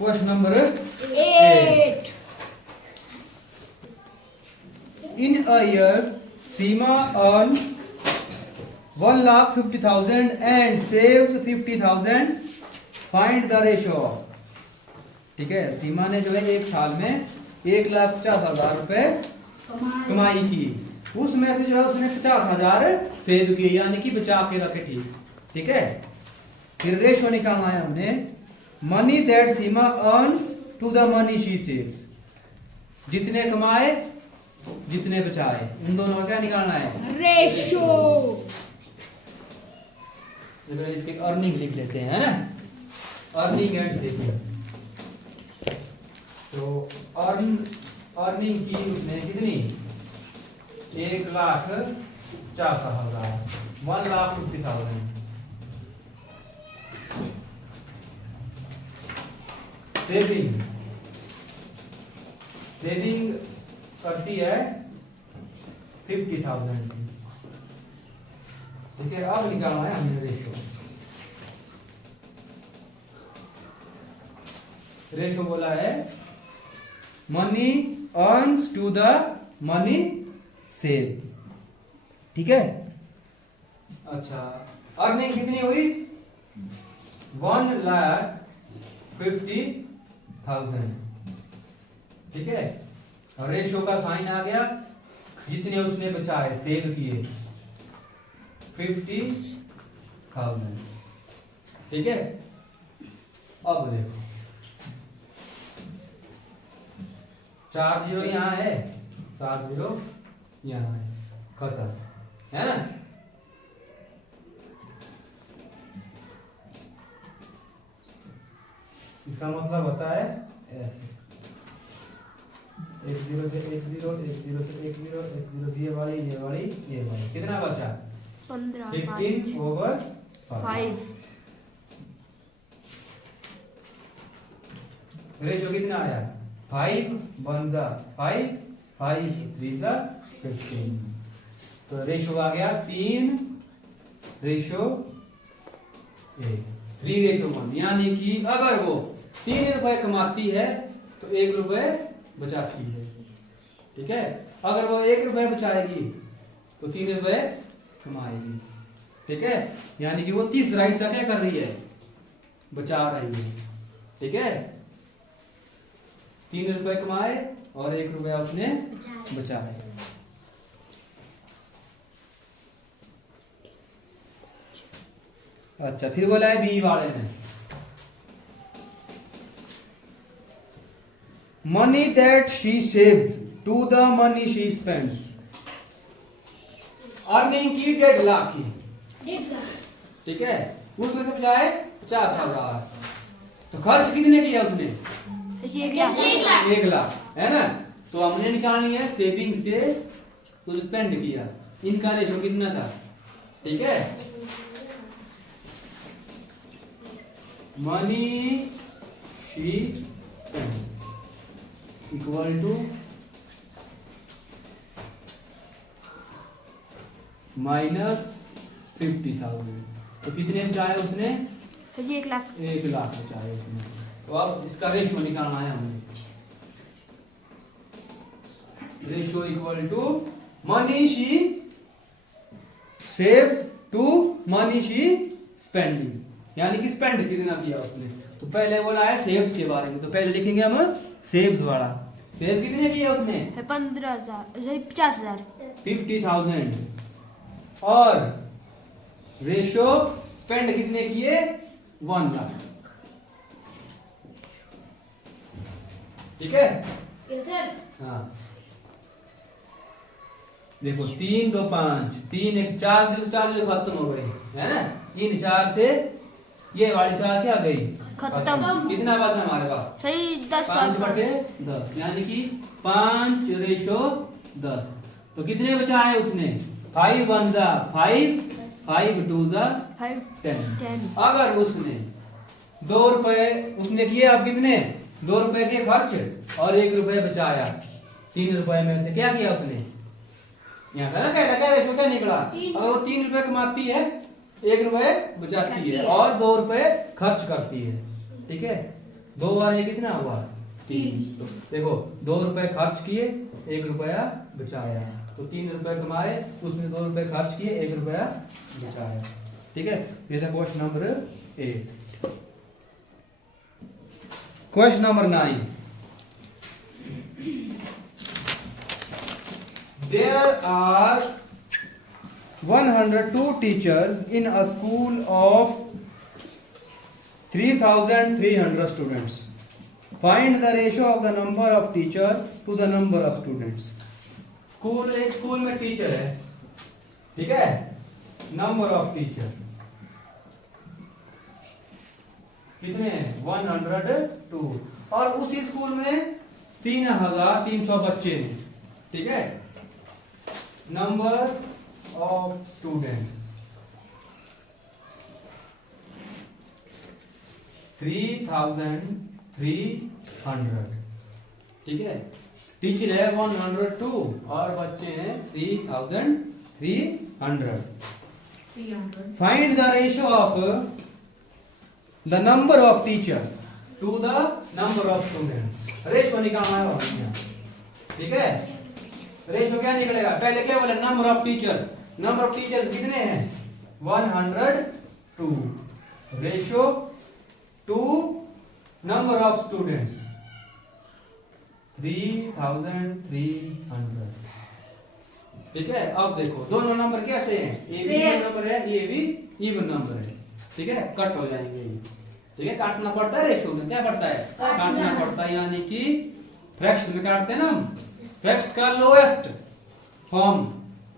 Question number 8. In a year, Seema earns 1,50,000 and saves 50,000. Find the ratio. ठीक है, सीमा ने जो है एक साल में 1,50,000 रुपए कमाई की, उसमें से जो है उसने 50,000 सेव किए, यानी कि बचा के रखे। ठीक है, फिर रेशो निकालना है हमने। Money that Seema earns to the money she saves, जितने कमाए जितने बचाए, इन दोनों का क्या निकालना है? रेशो। इसके अर्निंग लिख लेते हैं, है ना, अर्निंग एंड सेविंग। तो अर्निंग की उसने कितनी? 1,50,000, 1,50,000। सेविंग करती है 50,000 की। ठीक है, अब निकालना है हमने रेशो। रेशो बोला है money earns to the money save. ठीक है, अच्छा, अर्निंग कितनी हुई? 1,50,000। ठीक है, और रेशो का साइन आ गया, जितने उसने बचाए सेव किए 50,000। ठीक है, अब देखो 4 जीरो यहाँ है, 4 जीरो यहाँ है, खत्म, है ना। इसका मतलब होता है ऐसे, 1 0 से 1 0, 1 0 से 1 0, 1 0, ये वाली ये वाली ये वाली, कितना बचा? 15/5। रेशो कितना आया? 5 1 जा 5, 5 3 जा 15। तो रेशो आ गया 3:1, 3:1, यानी कि अगर वो 3 रुपए कमाती है तो 1 रुपए बचाती है। ठीक है, अगर वो 1 रुपए बचाएगी तो 3 रुपए कमाएगी। ठीक है, यानी कि वो तीसरा हिस्सा क्या कर रही है? बचा रही है। ठीक है, 3 रुपए कमाए और 1 रुपया उसने बचाए। अच्छा, फिर बोला है बी वाले ने money that she saves to the money she spends. Earning की 1.5 लाख की। ठीक है, उसमें से बचाए 50,000, तो खर्च कितने किया उसने? 1 लाख, है ना। तो हमने निकालनी है सेविंग से तो स्पेंड किया, इनका रेशो कितना था? ठीक है, money she spend equal to -50,000। तो कितने बचाए उसने? 1 लाख। 1 लाख बचाए उसने। तो अब इसका रेशो निकालना है हमें। Ratio equal to money she saved to money she spending, यानी कि स्पेंड कितना किया उसने। तो पहले बोला है सेव्स के बारे में, तो पहले लिखेंगे हम सेव्स वाला। सेव कितने किए उसने? 15,000, 50,000। 50,000। और रेशो स्पेंड कितने किए? 1 लाख। ठीक है, हाँ, देखो 3 2 5, 3 1 4 4 खत्म हो गई, है ना। इन 4 से ये वाली 4 क्या गई? खत्म। कितना बचा हमारे पास? सही 10। 5/10, यानी कि 5:10। तो कितने बचाए उसने? 5 1 जा 5, 5 2 जा 10। अगर उसने 2 रुपए उसने किए, अब कितने? 2 रुपए के खर्च और 1 रुपए बचाया। 3 रुपए में से क्या किया उसने? यहाँ था ना, क्या रेशो क्या निकला? अगर वो 3 रुपए कमाती है, 1 रुपए बचाती है और 2 रुपए खर्च करती है। ठीक है, दो बार ये कितना हुआ? 3। तो देखो 2 रुपए खर्च किए, 1 रुपया बचाया, तो 3 रुपए कमाए, उसमें 2 रुपए खर्च किए, 1 रुपया बचाया। ठीक है, ये था question number 8। Question number 9। There are 102 teachers in a school of 3,300 students. Find the ratio of the number of teacher to the number of students. एक स्कूल में टीचर है, ठीक है, नंबर ऑफ टीचर कितने हैं? 102। और उसी स्कूल में 3,300 बच्चे हैं, ठीक है। नंबर ऑफ स्टूडेंट्स 3,300, ठीक है। टीचर है 102 और बच्चे हैं 3,300। Find the ratio of the number of teachers to the number of students. Ratio निकालना है, ठीक है। रेशियो क्या निकलेगा? पहले क्या बोला? Number of teachers. Number of teachers कितने हैं? 102 ratio two number of students 3,300, ठीक है। अब देखो दोनों नंबर कैसे हैं? ये भी इवन नंबर है, ये भी इवन नंबर है, ठीक है। कट हो जाएंगे ये, ठीक है। काटना पड़ता है, रेशियो में क्या पड़ता है? काटना पड़ता है, यानी कि फ्रैक्शन में काटते हैं ना हम। फ्रैक्शन का लोएस्ट फॉर्म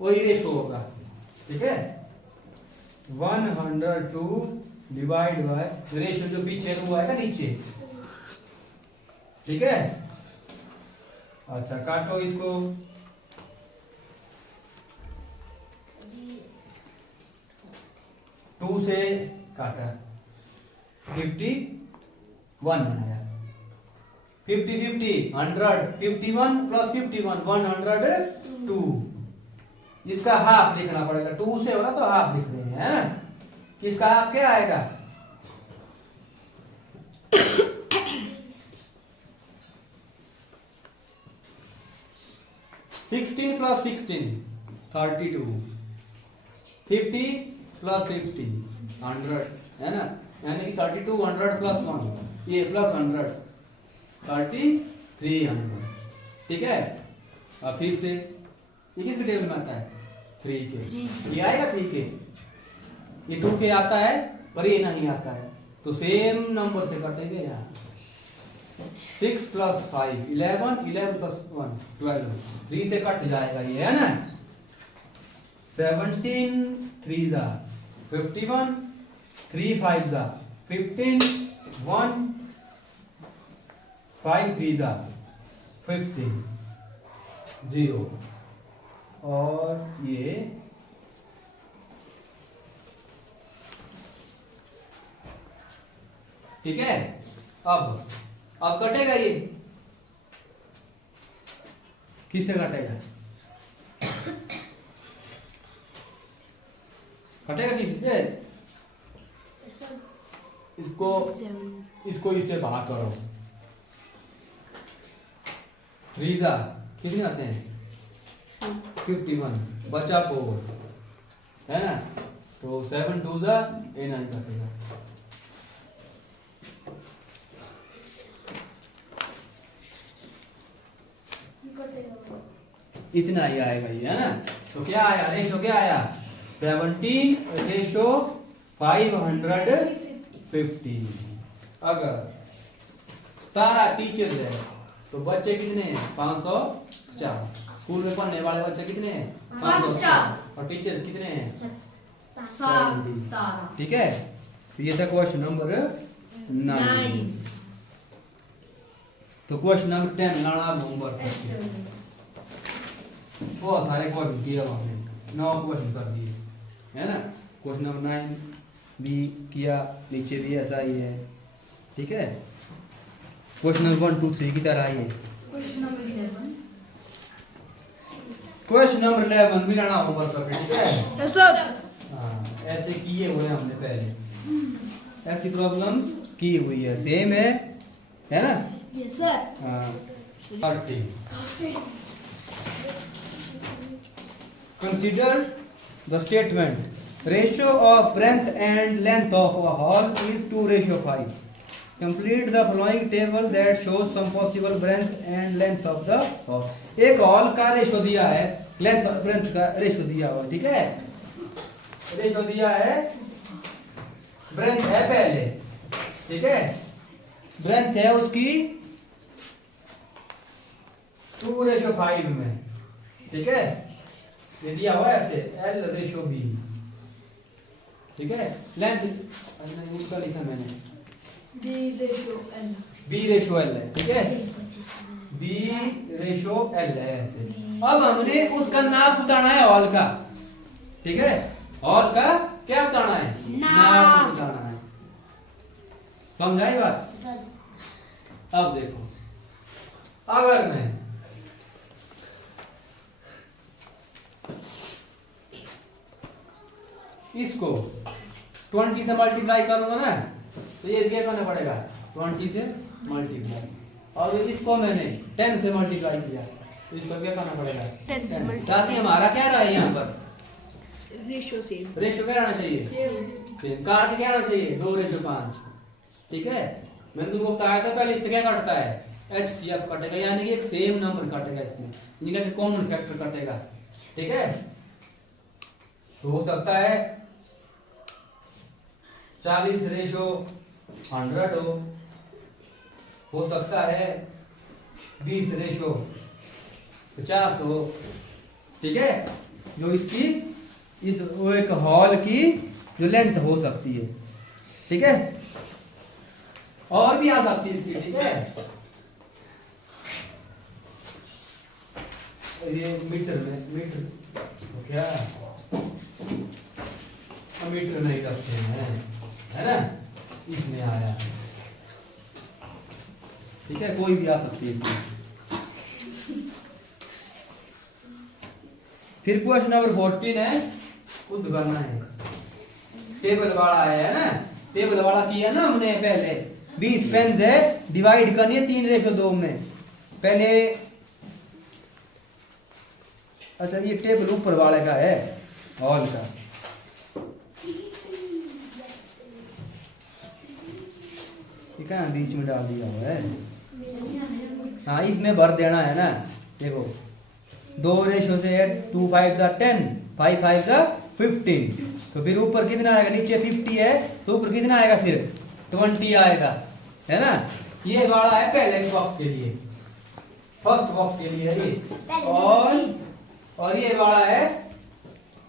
वही रेशियो होगा, ठीक है। 102 डिवाइड बाय रेशियो जो पीछे वो आएगा नीचे, ठीक है। अच्छा काटो इसको। 2 से काटा 51 बनाया। 50 50 100 51 प्लस 51 102। इसका हाफ लिखना पड़ेगा, 2 से हो रहा तो हाफ लिख रहे हैं, है ना। इसका हाफ क्या आएगा? 16 प्लस 16 32। 50 प्लस 50 100, है ना। यानी कि 32 100 प्लस 1 ये प्लस 100 3,300, ठीक है। और फिर से ये किस टेबल में आता है? 3 के। ये आएगा 3 के, ये 2 के आता है पर ये नहीं आता है, तो सेम नंबर से कटेंगे यहाँ। 6 प्लस 5 11 11 प्लस 1 12 3 से कट जाएगा ये, है ना। 17 3 जा 51 3 5 जा 15 1 5 3 जा 15 0 और ये ठीक है। अब कटेगा ये, किससे कटेगा? कटेगा किसी से? इसको इससे भाग करो। 3 जा कितने आते हैं? 51 बचा 4, है ना। तो 7 2 जा ये नहीं कटेगा। इतना ही आएगा ये, है ना। तो क्या आया? रेशो क्या आया? 17 रेशो 550। अगर 17 टीचर है तो बच्चे कितने हैं? 550। स्कूल में पढ़ने वाले बच्चे कितने हैं? 550 और टीचर्स कितने हैं? 70, ठीक है। तो ये था क्वेश्चन नंबर 9। तो क्वेश्चन नंबर 10 लाना होमवर्क बहुत सारे क्वेश्चन किया हमने, 9 क्वेश्चन कर दिए, है ना। क्वेश्चन नंबर 9 भी किया, नीचे भी ऐसा ही है, ठीक है। क्वेश्चन नंबर 1 2 3 की तरह ही है। क्वेश्चन नंबर 11 भी लाना होमवर्क करके, ठीक है। हाँ ऐसे किए हुए हमने पहले, ऐसी प्रॉब्लम्स की हुई है, सेम है है ना? Yes sir. हाँ 30. Consider the statement ratio of breadth and length of a hall is 2:5. Complete the following table that shows some possible breadth and length of the hall. एक हॉल का ratio दिया है, length breadth का ratio दिया हुआ, ठीक है? Ratio दिया है, ब्रेथ है पहले, ठीक है? ब्रेथ है उसकी 2:5 में, ठीक है? ये दिया हुआ है ऐसे L/B, ठीक है? लेंथ इसका लिखा मैंने B/L है, ठीक है? B/L है ऐसे। अब हमने उसका नाप बताना है हॉल का, ठीक है? हॉल का क्या बताना है? नाप बताना है। समझाई बात? अब देखो, अगर मैं इसको 20 से मल्टीप्लाई करूंगा ना, तो ये क्या करना पड़ेगा? 20 से मल्टीप्लाई। और इसको मैंने 10 से मल्टीप्लाई किया, तो इसको क्या करना पड़ेगा? 10 से 10। ताकि हमारा क्या रहा है यहाँ पर? Ratio same. रेशो क्या रहना चाहिए? सेम। काट क्या रहना चाहिए? 2:5, ठीक है? मैंने तुमको बताया था पहले, इससे क्या कटता है? HCF कटेगा, यानी कि एक सेम नंबर कटेगा इसमें, यानी कि कॉमन फैक्टर कटेगा, ठीक है? तो हो सकता है 40:100 हो सकता है 20:50 हो, ठीक है? जो इसकी इस वो एक हॉल की जो लेंथ हो सकती है, ठीक है? और भी आ सकती है इसकी, ठीक है? ये मीटर में मीटर क्या मीटर नहीं करते हैं, है ना? इसमें आया, ठीक है? कोई भी आ सकती है इसमें। फिर क्वेश्चन नंबर 14 है, खुद करना है। टेबल वाला है ना? टेबल वाला किया ना हमने पहले। 20 पेन है, डिवाइड करनी है 3:2 में। पहले अच्छा, ये टेबल ऊपर वाले का है, हॉल का। ठीक है, बीच में डाल दिया हुआ है। हाँ, इसमें भर देना है ना। देखो 2:2 से 2 5 10, 5 5 15। तो फिर ऊपर कितना आएगा? नीचे 50 है, तो ऊपर कितना आएगा? फिर 20 आएगा, है ना? ये वाला है पहले बॉक्स के लिए, फर्स्ट बॉक्स के लिए ये, और ये वाला है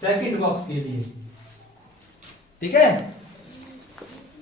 सेकंड बॉक्स के लिए, ठीक है?